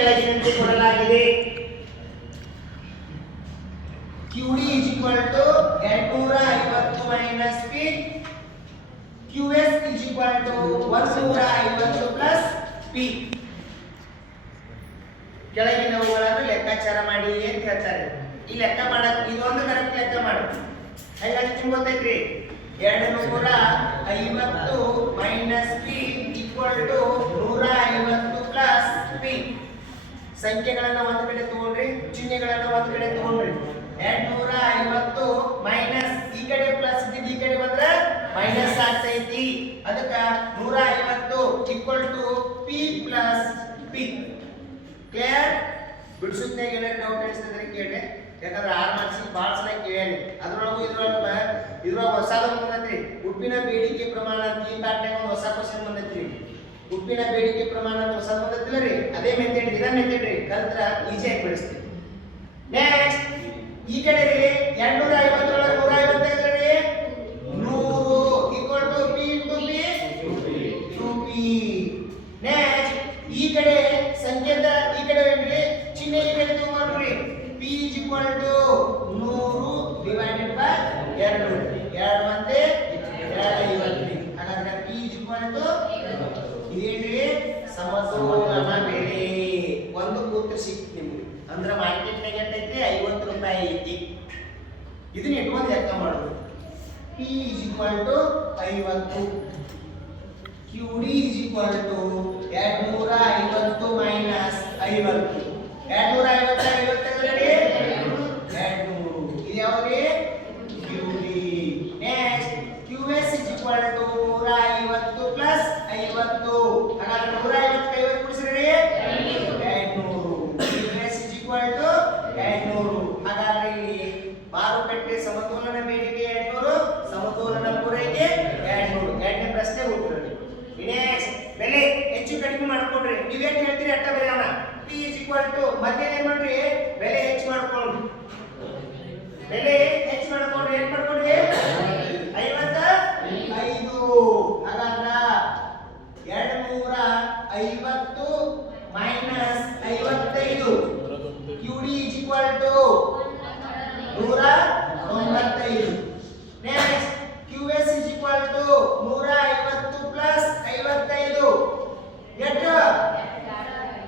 ಕೆಳಗಿನಂತೆ ಕೊಡಲಾಗಿದೆ. QD is equal to 250 minus P. QS is equal to 150 plus P. ಕೆಳಗಿನವುಗಳನ್ನು ಲೆಕ್ಕಾಚಾರ ಮಾಡಿ ಅಂತ ಹೇಳ್ತಾರೆ. ಈ ಲೆಕ್ಕ ಮಾಡಕ್ಕೆ ಇದೊಂದು ಕರೆಕ್ಟ್ ಲೆಕ್ಕ ಮಾಡು. ಹಾಗಾಗಿ ನಿಮ್ಗೆ ಗೊತ್ತೈತ್ರಿ 250 minus P equal to 150 plus P. ಸಂಖ್ಯೆಗಳನ್ನು ಒಂದು ಕಡೆ ತಗೊಂಡ್ರಿ, ಚಿಹ್ನೆಗಳನ್ನು ಒಂದು ಕಡೆ ತಗೊಂಡ್ರಿ. 250 ಮೈನಸ್ ಈ ಕಡೆ ಪ್ಲಸ್ ಈ ಕಡೆ ಬಂದ್ರೆ ಮೈನಸ್ ಆಗ್ತೈತಿ. ಅದಕ್ಕೆ 150 equal to P plus P. Clear? ಬಿಡಿಸೋದ್ನಾಗ ಏನಾದ್ರು ಡೌಟ್ ಅನಿಸ್ತದ್ರೆ ಕೇಳಿ. ಯಾಕಂದ್ರೆ 6 ಮಾರ್ಕ್ಸ್ ಭಾಳ ಸಲ ಕೇಳಿ. ಅದ್ರೊಳಗೂ ಇದ್ರೊಳಗೆ ಹೊಸದ ಬಂದೈತ್ರಿ. ಉಪ್ಪಿನ ಬೇಡಿಕೆ ಪ್ರಮಾಣ ಅಂತ ಈ ಪ್ಯಾಟ್ನಾಗ ಒಂದು ಹೊಸ ಕ್ವಶನ್ ಬಂದೈತ್ರಿ. ಉಪ್ಪಿನ ಬೇಡಿಕೆ ಪ್ರಮಾಣ ಅಂತ ಹೊಸ ಬಂದೈತಿಲ್ಲ ರೀ, ಅದೇ ಮೆಥಡ್ ಇದ ಮೆಥಡ್ ರೀ. ಕಲ್ತ್ರ ಈಸಿಯಾಗಿ ಬಿಡಿಸ್ತೀವಿ. ನೆಕ್ಸ್ಟ್ ಈ ಕಡೆ ರೀ 250 ಒಳಗೆ 150 ತೆಗೆದ್ರಿ 100 equal to P into P 2P. Next ಈ ಕಡೆ ಸಂಖ್ಯೆದ ಈ ಕಡೆ ಏನ್ರಿ ಚಿಹ್ನೆ ಈ ಕಡೆ ತಗೊಂಡ್ರಿ. P is equal to 100 divided by 2. 2 ಒಂದೇ 250. ಹಾಗಾದ್ರೆ P is equal to ಇದೇನ್ರಿ ಸಮತೋಲನ ಬೆಲೆ. ಒಂದು ಸೂತ್ರ ಸಿಕ್ತು ನಿಮ್ಗೆ. ಅಂದ್ರೆ ಮಾರ್ಕೆಟ್ನಾಗ ಎಷ್ಟೈತಿ 50 ರೂಪಾಯಿ ಐತಿ. ಇದನ್ನ ಇಟ್ಕೊಂಡು ಲೆಕ್ಕ ಮಾಡೋದು. P is equal to 50. QD is equal to 250 minus 50. 250 ತೆಗೆದ್ರಿ 200. ಇದು ಯಾವ್ರಿ QD. Next QS is equal to 150 plus 50. ಹಾಗಾದ್ರೆ 150 50 ಕೂಡಿಸ್ರಿ 200. QS is equal to 200. ಹಾಗಾದ್ರೆ ಇಲ್ಲಿ ಮಾರುಕಟ್ಟೆ ಸಮತೋಲನ ಬೇಡಿಕೆ 200, ಸಮತೋಲನ ಪೂರೈಕೆ 200. ಎರಡನೇ ಪ್ರಶ್ನೆ ಉತ್ತರ. ನೆಕ್ಸ್ಟ್ ಬೆಲೆ ಹೆಚ್ಚು ಕಡಿಮೆ ಮಾಡ್ಕೊಡ್ರಿ. ನೀವೇನ್ ಹೇಳ್ತೀರಿ ಅಟ್ಟ ಬರೆಯೋಣ. P is equal to ಮತ್ತೆ ಏನ್ ಮಾಡ್ರಿ ಬೆಲೆ ಹೆಚ್ಚು ಮಾಡ್ಕೊಳ್ಳಿ. ಬೆಲೆ ಹೆಚ್ಚು ಮಾಡ್ಕೊಂಡ್ರೆ ಏನ್ ಮಾಡ್ಕೊಂಡ್ರಿ 55. ಹಾಗಾದ್ರೆ 250 minus 55. QD is equal to 195. Next QS is equal to 150 plus 55. ಎಷ್ಟು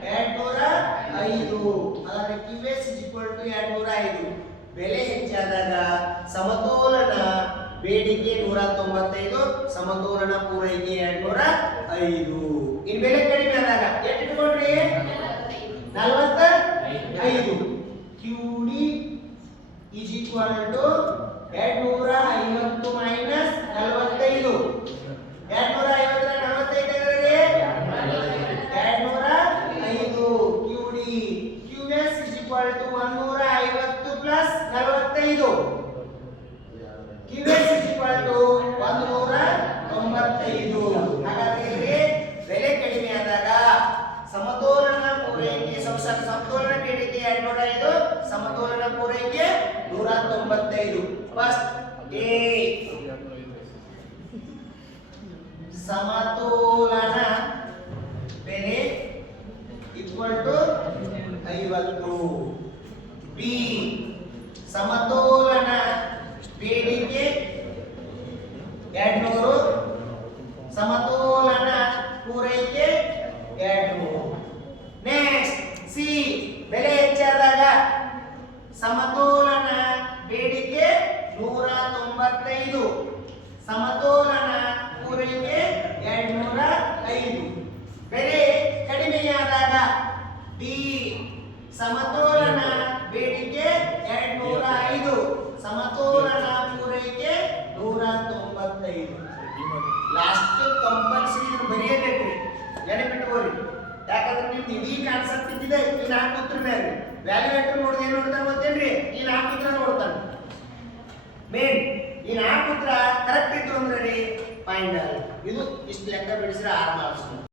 205. ಹಾಗಾದ್ರೆ QS is equal to 205. ಬೆಲೆ ಹೆಚ್ಚಾದಾಗ ಸಮತೋಲನ ಬೇಡಿಕೆ 195, ಸಮತೋಲನ ಪೂರೈಕೆ 205. ಇನ್ ಬೆಲೆ ಕಡಿಮೆ ಆದಾಗ ಎಷ್ಟು ಇಟ್ಕೊಂಡ್ರಿ 45. QD is equal to 250 minus 45. 250 45 205. QD. QS is equal to 150 plus 45. QS is equal to 195. ಹಾಗಾದ್ರೆ ಇಲ್ಲಿ ಬೆಲೆ ಕಡಿಮೆ ಆದಾಗ ಸಮತೋಲನ ಪೂರೈಕೆ ಸಮತೋಲನ ಬೇಡಿಕೆ 205, ಸಮತೋಲನ ಪೂರೈಕೆ 195. ಫಸ್ಟ್ ಎ ಸಮತೋಲನ ಬೆಲೆ ಈಕ್ವಲ್ ಟು 50. ಬಿ ಸಮತೋಲನ ಬೇಡಿಕೆ 200, ಸಮತೋಲನ ಪೂರೈಕೆ 200. ನೆಕ್ಸ್ಟ್ ಸಿ ಬೆಲೆ ಹೆಚ್ಚಾದಾಗ ಸಮತೋಲನ ಬೇಡಿಕೆ 195, ಸಮತೋಲನ ಪೂರೈಕೆ 205. ಬೆಲೆ ಕಡಿಮೆಯಾದಾಗ ಡಿ ಸಮತೋಲನ ಬೇಡಿಕೆ 205, ಸಮತೋಲನ ಪೂರೈಕೆ 195. ಲಾಸ್ಟ್ ಕಂಪಲ್ಸರಿ ಬರೆಯಬೇಕು, ನೆನಪಿಟ್ಟುಕೊಳ್ಳಿ. ಯಾಕಂದ್ರೆ ನಿಮ್ಗೆ ಇಡೀ ಕಾನ್ಸೆಪ್ಟ್ ಇದ್ದಿದೆ ಈ 4 ಉತ್ತರ ಮೇಲೆ. ವ್ಯಾಲ್ಯೂಯೇಟರ್ ನೋಡಿದ್ರೆ ಏನು ನೋಡ್ತಾನೆ ಗೊತ್ತೇನ್ರಿ, ಈ 4 ಉತ್ತರ ನೋಡ್ತಾನೆ. ಮೇನ್ ಈ 4 ಉತ್ತರ ಕರೆಕ್ಟ್ ಇತ್ತು ಅಂದ್ರೆ ರೀ ಫೈನಲ್. ಇದು ಇಷ್ಟು ಲೆಕ್ಕ ಬಿಡಿಸಿದ್ರೆ 6 ಮಾರ್ಕ್ಸ್.